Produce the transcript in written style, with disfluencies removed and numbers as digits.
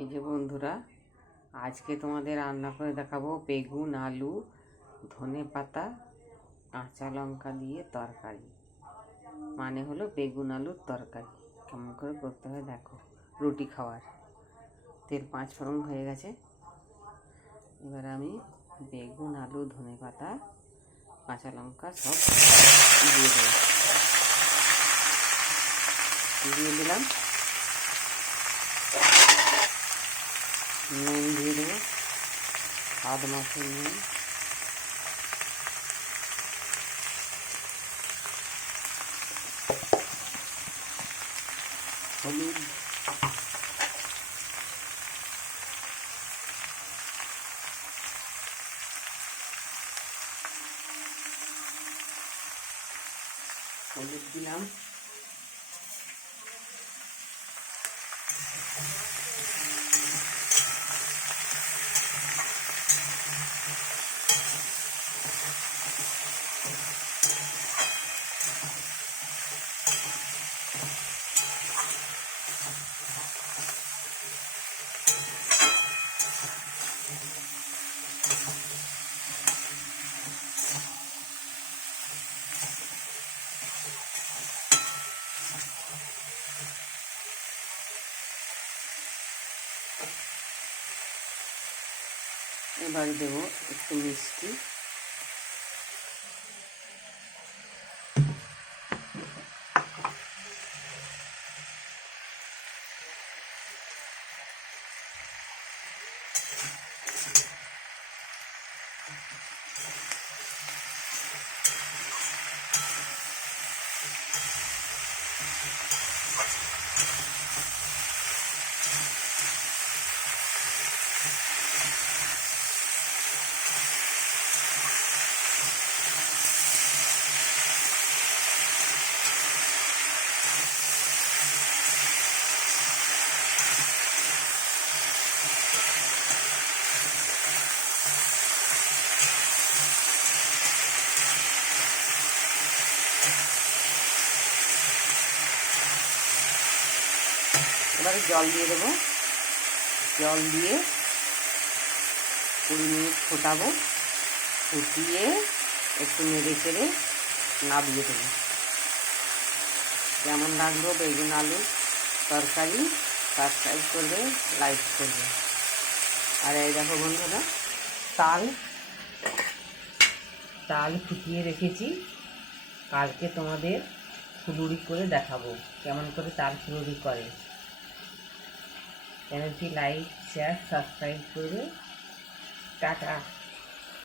এই যে বন্ধুরা, আজকে তোমাদের রান্না করে দেখাবো বেগুন, আলু, ধনেপাতা, কাঁচা লঙ্কা দিয়ে তরকারি। মানে হলো বেগুন আলুর তরকারি। কেমন করে করতে হয় দেখো, রুটি খাওয়ার। তেল 5 ফোড়ন হয়ে গেছে। এবার আমি বেগুন, আলু, ধনেপাতা, কাঁচা লঙ্কা সব দিয়ে দিলাম। নুন দিয়ে দেবো, স্বাদ মতো নুন, হলুদ, দিলাম, এবার দেবো একটু মিষ্টি, এবারে জল দিয়ে দেবো। জল দিয়ে 20 মিনিট ফোটাবো। ফুটিয়ে একটু নেড়ে চেড়ে নামিয়ে দেবো। কেমন লাগলো বেগুন আলু তরকারি সাবস্ক্রাইব করবে, লাইক করবে। আর এই দেখো বন্ধুরা, তাল ফুটিয়ে রেখেছি। কালকে তোমাদের ফুলুরি করে দেখাবো কেমন করে তাল ফুলুরি করে। চ্যানেলটি লাইক, শেয়ার, সাবস্ক্রাইব করবে। টাটা।